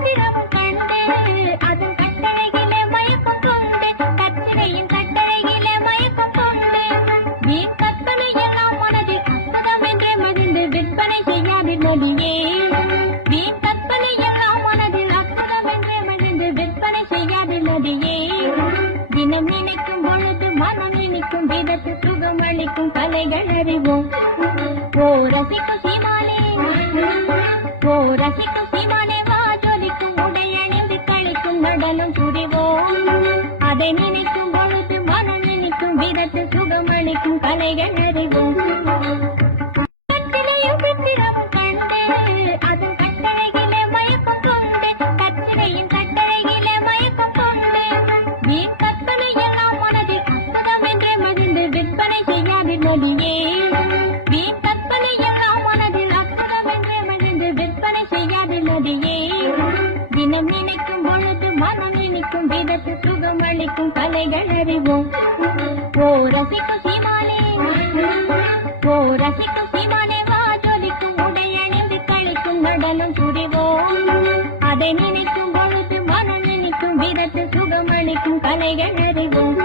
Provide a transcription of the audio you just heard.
சித்திரமும் கண்டு அதன் கட்டளையிலே மயக்கம் கொண்டு கற்சிலையின் கட்டளையிலே மயக்கம் கொண்டு வீண் கற்பனை எல்லாம் மனதில் அற்புதம் என்றே மகிழ்ந்து விற்பனை செய்யாது நதியே வீண் கற்பனை எல்லாம் மனதில் அற்புதம் என்றே மகிழ்ந்து விற்பனை செய்யாது நதியே தினம் நினைக்கும் பொழுது மனம் நினைக்கும் விதத்து சுகம் அளிக்கும் கலைகள் அறிவோம் ஓ ரசிக்கும் சீமானே ஓ ரசிக்கும் சீமானே வா ஜொலிக்கும் உடை அணிந்து கழிக்கும் நடனம் புரிவோம் அதை நினைக்கும் பொழுது மனம் நினைக்கும் விதத்து சுகம் அளிக்கும் கலைகள் அறிவோம் கட்டிலையும் சித்திரமும் கண்டு அதன் கட்டளையிலே மயக்கம் கொண்டு கற்சிலையின் கட்டளையிலே மயக்கம் கொண்டு வீண் கற்பனை எல்லாம் மனதில் அற்புதம் என்றே மகிழ்ந்து விற்பனை செய்யாது நதியே வீண் கற்பனை எல்லாம் மனதில் அற்புதம் என்றே மகிழ்ந்து விற்பனை செய்யாது நதியே தினம் நினைக்கும் பொழுது மனம் நினைக்கும் விதத்து சுகம் அளிக்கும் கலைகள் அறிவோம் ஓ ரசிக்கும் சீமானே ஓ ரசிக்கும் சீமானே வா ஜொலிக்கும் உடை அணிந்து கழிக்கும் நடனம் புரிவோம் அதை நினைக்கும் பொழுது மனம் நினைக்கும் விதத்து சுகம் அளிக்கும் கலைகள் அறிவோம்